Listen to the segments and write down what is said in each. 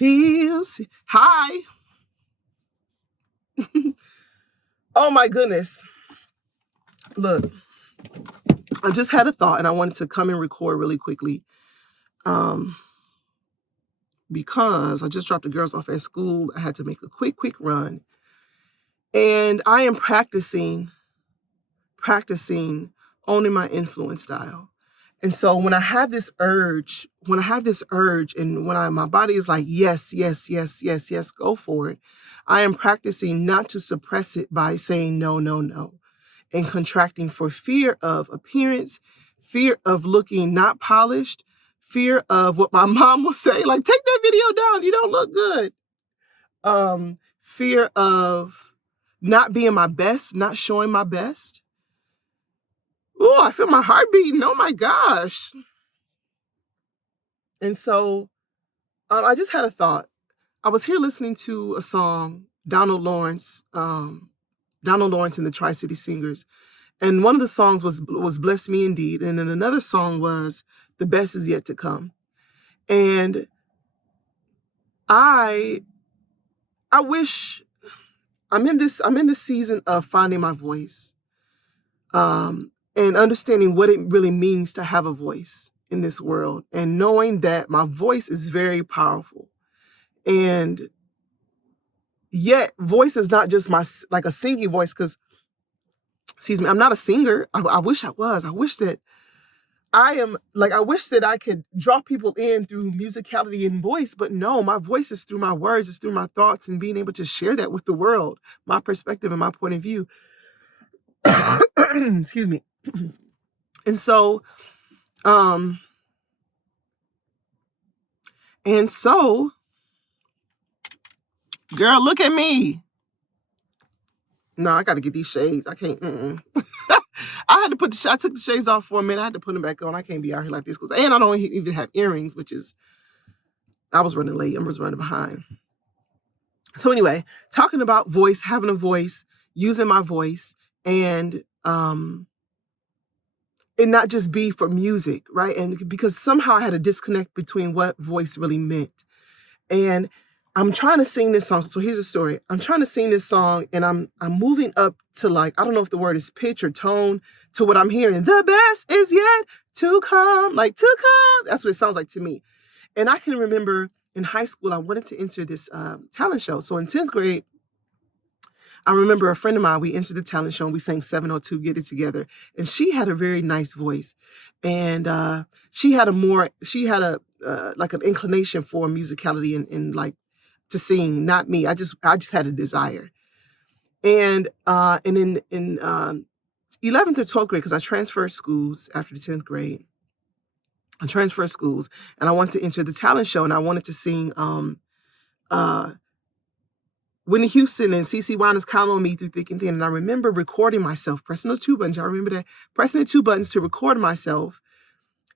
feels. Hi. Oh my goodness. Look, I just had a thought and I wanted to come and record really quickly. Because I just dropped the girls off at school. I had to make a quick run. And I am practicing owning my influence style. And so when I have this urge, and when my body is like, yes, go for it, I am practicing not to suppress it by saying no, and contracting for fear of appearance, fear of looking not polished, fear of what my mom will say, like, take that video down, you don't look good. Fear of not being my best, not showing my best. Oh, I feel my heart beating. Oh my gosh. And so I just had a thought. I was here listening to a song, Donald Lawrence and the Tri-City Singers. And one of the songs was Bless Me Indeed. And then another song was The Best Is Yet to Come. And I wish I'm in this season of finding my voice. And understanding what it really means to have a voice in this world, and knowing that my voice is very powerful. And yet voice is not just like a singing voice, because, excuse me, I'm not a singer. I wish I was. I wish that I could draw people in through musicality and voice, but no, my voice is through my words, it's through my thoughts, and being able to share that with the world, my perspective and my point of view. Excuse me. And so, girl, look at me. No, I got to get these shades. I can't. I had to I took the shades off for a minute. I had to put them back on. I can't be out here like this. And I don't even have earrings, I was running late. I was running behind. So anyway, talking about voice, having a voice, using my voice, and it not just be for music, right? And because somehow I had a disconnect between what voice really meant. And I'm trying to sing this song. So here's the story. I'm trying to sing this song, and I'm moving up to, like, I don't know if the word is pitch or tone, to what I'm hearing. The best is yet to come. Like, to come. That's what it sounds like to me. And I can remember in high school, I wanted to enter this talent show. So in 10th grade, I remember a friend of mine, we entered the talent show and we sang 702 Get It Together. And she had a very nice voice. And she had like an inclination for musicality and like to sing, not me. I just had a desire. And in 11th or 12th grade, because I transferred schools after the 10th grade, I transferred schools and I wanted to enter the talent show, and I wanted to sing Whitney Houston and CeCe Winans, Count on Me Through Thick and Thin. And I remember recording myself, pressing those two buttons. I remember that, pressing the two buttons to record myself,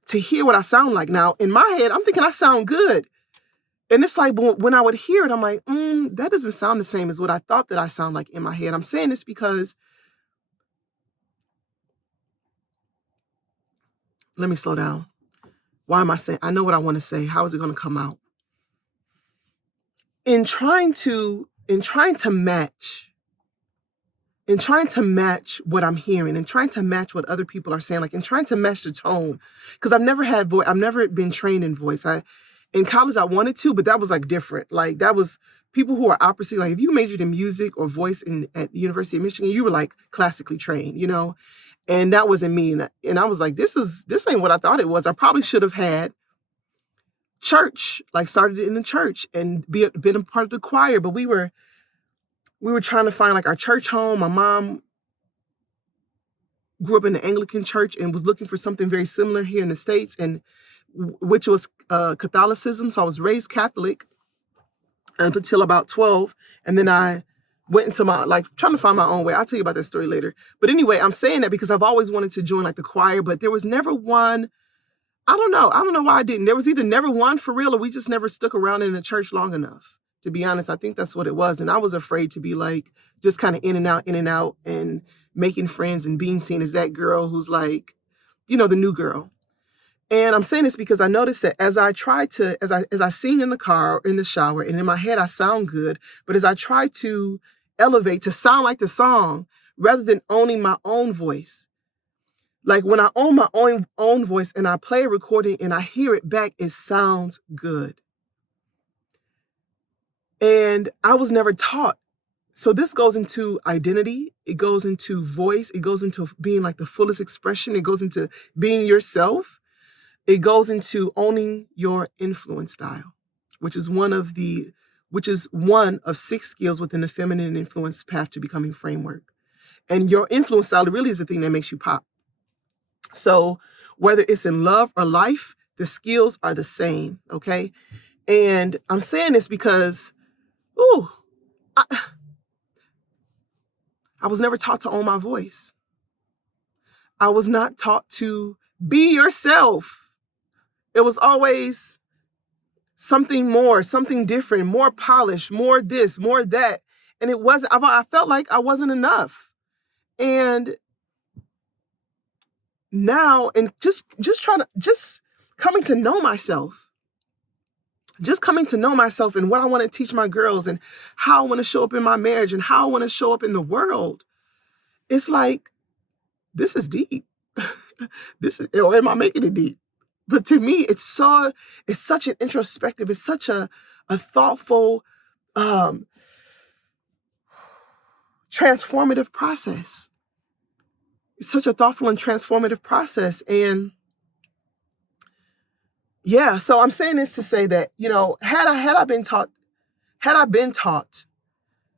to hear what I sound like. Now, in my head, I'm thinking I sound good. And it's like, when I would hear it, I'm like, that doesn't sound the same as what I thought that I sound like in my head. I'm saying this because, let me slow down. Why am I saying? I know what I want to say. How is it going to come out? In trying to match what I'm hearing, and trying to match what other people are saying, like, and trying to match the tone, because I've never had voice. I've never been trained in voice. In college, I wanted to, but that was like different. Like, that was people who are opposite. Like, if you majored in music or voice at the University of Michigan, you were like classically trained, you know? And that wasn't me. And I was like, this ain't what I thought it was. I probably should have had church, like started in the church and been a part of the choir. But we were trying to find like our church home. My mom grew up in the Anglican church and was looking for something very similar here in the States, and which was Catholicism. So I was raised Catholic up until about 12. And then I went into trying to find my own way. I'll tell you about that story later. But anyway, I'm saying that because I've always wanted to join like the choir, but there was never one. I don't know why I didn't. There was either never one for real, or we just never stuck around in the church long enough. To be honest, I think that's what it was. And I was afraid to be like, just kind of in and out and making friends and being seen as that girl who's like, the new girl. And I'm saying this because I noticed that as I sing in the car, in the shower, and in my head I sound good, but as I try to elevate to sound like the song rather than owning my own voice, like when I own my own voice and I play a recording and I hear it back, it sounds good. And I was never taught. So this goes into identity, it goes into voice, it goes into being like the fullest expression, it goes into being yourself. It goes into owning your influence style, which is one of 6 skills within the feminine influence path to becoming framework. And your influence style really is the thing that makes you pop. So whether it's in love or life, the skills are the same, okay? And I'm saying this because, I was never taught to own my voice. I was not taught to be yourself. It was always something more, something different, more polished, more this, more that. And it wasn't, I felt like I wasn't enough. And now, and just coming to know myself, and what I want to teach my girls and how I want to show up in my marriage and how I want to show up in the world. It's like, this is deep. Or am I making it deep? But to me, it's such an introspective, it's such a thoughtful, transformative process. It's such a thoughtful and transformative process. And yeah, so I'm saying this to say that, had I been taught,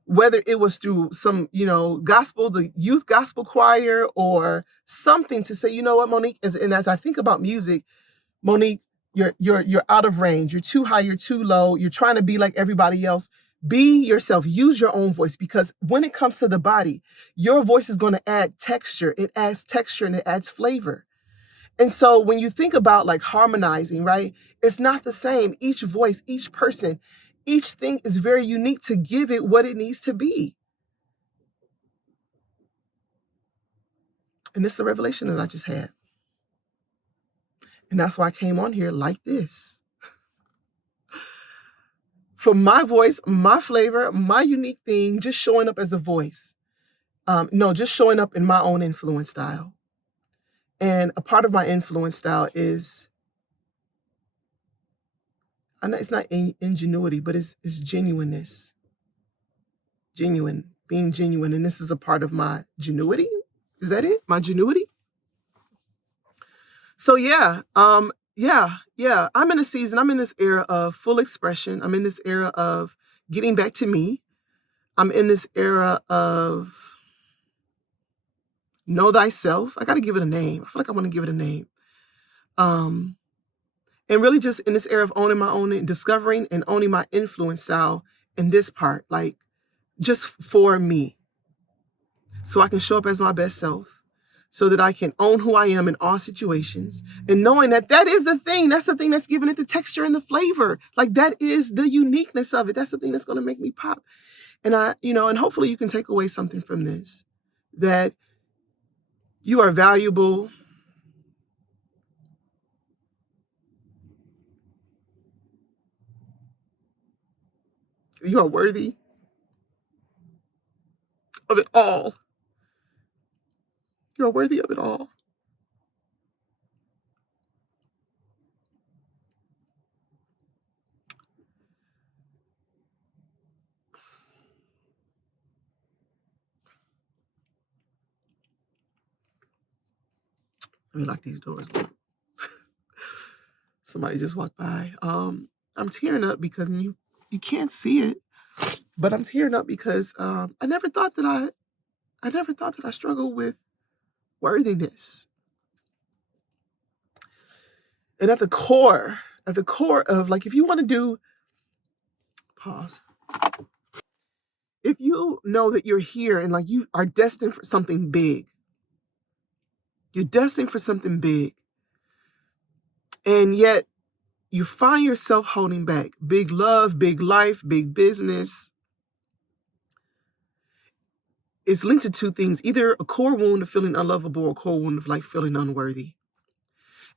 whether it was through some, the youth gospel choir or something to say, you know what, Monique, and as I think about music, Monique, you're out of range. You're too high, you're too low. You're trying to be like everybody else. Be yourself. Use your own voice, because when it comes to the body, your voice is going to add texture. It adds texture and it adds flavor. And so when you think about like harmonizing, right, it's not the same. Each voice, each person, each thing is very unique to give it what it needs to be. And this is the revelation that I just had. And that's why I came on here like this. For my voice, my flavor, my unique thing, just showing up as a voice. Just showing up in my own influence style. And a part of my influence style is, I know it's not ingenuity, but it's genuineness. Being genuine. And this is a part of my genuity. Is that it? My genuity? So yeah, I'm in a season, I'm in this era of full expression. I'm in this era of getting back to me. I'm in this era of know thyself. I got to give it a name. I feel like I want to give it a name. And really just in this era of owning my own, discovering and owning my influence style in this part, like just for me. So I can show up as my best self, so that I can own who I am in all situations, and knowing that is the thing. That's the thing that's giving it the texture and the flavor. Like that is the uniqueness of it. That's the thing that's going to make me pop. And and hopefully you can take away something from this, that you are valuable. You are worthy of it all. You are worthy of it all. Let me lock these doors. Somebody just walked by. I'm tearing up because you can't see it, but I'm tearing up because I never thought that I struggled with worthiness. And at the core of, like, if you want to do, pause. If you know that you're here and like you are destined for something big, you're destined for something big, and yet you find yourself holding back. Big love, big life, big business. It's linked to two things, either a core wound of feeling unlovable or a core wound of like feeling unworthy.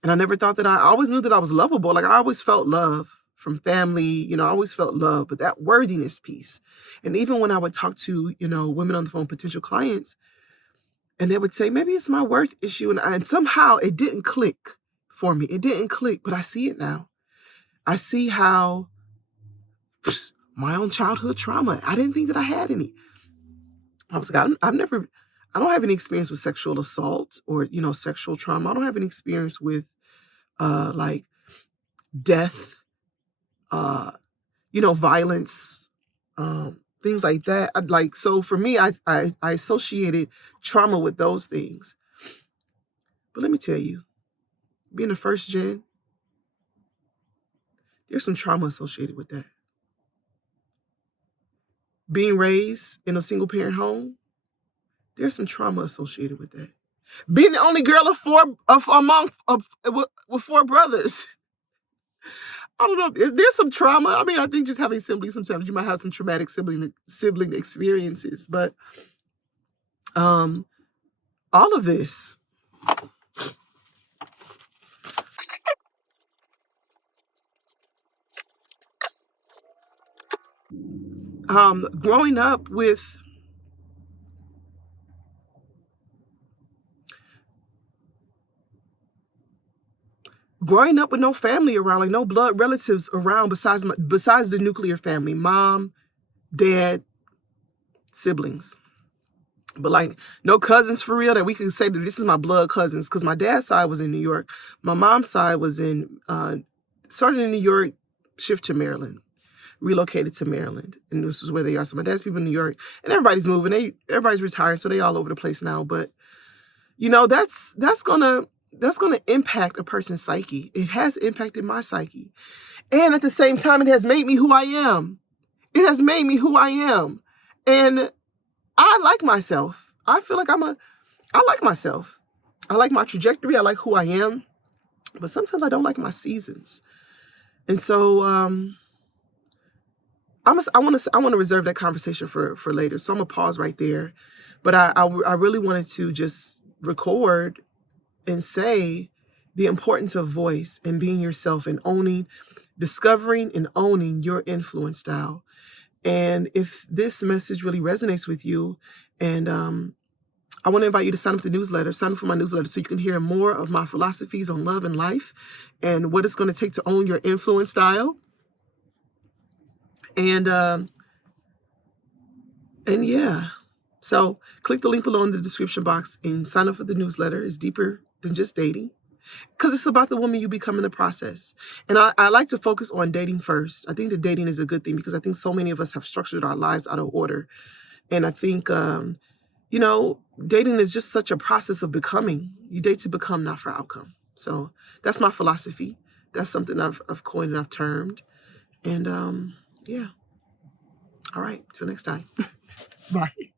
And I never thought that I always knew that I was lovable. Like I always felt love from family, I always felt love, but that worthiness piece. And even when I would talk to, women on the phone, potential clients, and they would say, maybe it's my worth issue. And somehow it didn't click for me. It didn't click, but I see it now. I see how my own childhood trauma, I didn't think that I had any. I was like, I don't have any experience with sexual assault or, sexual trauma. I don't have any experience with like death, violence, things like that. So for me, I associated trauma with those things. But let me tell you, being a first gen, there's some trauma associated with that. Being raised in a single parent home, there's some trauma associated with that. Being the only girl with four brothers. I don't know. There's some trauma. I mean, I think just having siblings, sometimes you might have some traumatic sibling experiences, but all of this. Growing up with no family around, like no blood relatives around besides the nuclear family, mom, dad, siblings. But like no cousins for real that we could say that this is my blood cousins, because my dad's side was in New York. My mom's side was started in New York, shift to Maryland, relocated to Maryland. And this is where they are. So my dad's people in New York, and everybody's moving. Everybody's retired, so they all over the place now. But that's gonna impact a person's psyche. It has impacted my psyche. And at the same time, it has made me who I am. It has made me who I am. And I like myself. I feel like I like myself. I like my trajectory. I like who I am. But sometimes I don't like my seasons. And so I want to reserve that conversation for later. So I'm gonna pause right there. But I really wanted to just record and say the importance of voice and being yourself and discovering and owning your influence style. And if this message really resonates with you, and I want to invite you to sign up for my newsletter so you can hear more of my philosophies on love and life and what it's going to take to own your influence style. And yeah, so click the link below in the description box and sign up for the newsletter. It's deeper than just dating, because it's about the woman you become in the process. And I like to focus on dating first. I think that dating is a good thing because I think so many of us have structured our lives out of order. And I think, dating is just such a process of becoming. You date to become, not for outcome. So that's my philosophy. That's something I've coined and I've termed. And yeah. All right. Till next time. Bye.